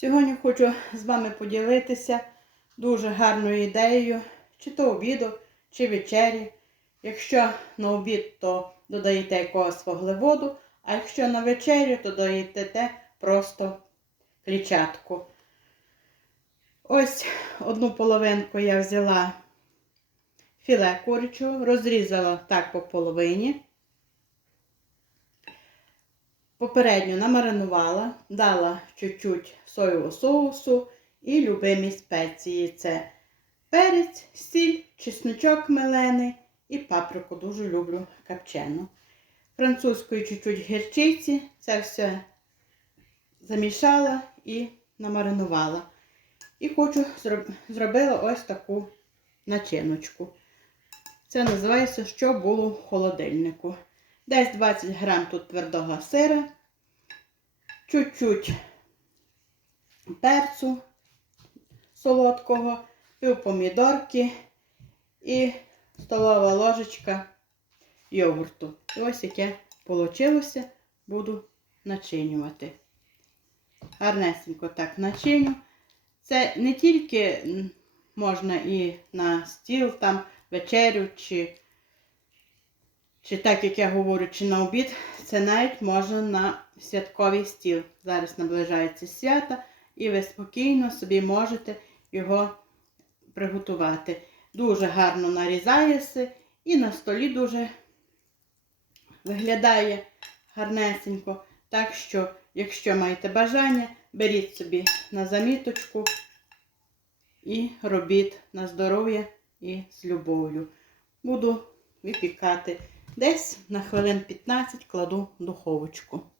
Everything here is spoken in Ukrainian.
Сьогодні хочу з вами поділитися дуже гарною ідеєю, чи то обіду, чи вечері. Якщо на обід, то додаєте якогось вуглеводу, а якщо на вечерю, то додаєте просто клітчатку. Ось одну половинку я взяла філе курячого, розрізала так по половині. Попередньо намаринувала, дала чуть-чуть соєвого соусу і любимі спеції. Це перець, сіль, чесночок мелений і паприку дуже люблю копчену. Французької чуть-чуть гірчиці, це все замішала і намаринувала. І хочу зробила ось таку начиночку. Це називається, що було в холодильнику. Десь 20 грам тут твердого сира, чуть-чуть перцю солодкого, пів помідорки і столова ложечка йогурту. І ось яке вийшло, буду начинювати. Гарнесенько так начиню. Це не тільки можна і на стіл, там вечерю, чи чи так, як я говорю, чи на обід, це навіть можна на святковий стіл. Зараз наближається свята, і ви спокійно собі можете його приготувати. Дуже гарно нарізається і на столі дуже виглядає гарнесенько. Так що, якщо маєте бажання, беріть собі на заміточку і робіть на здоров'я і з любов'ю. Буду випікати. Десь на хвилин 15 кладу духовочку.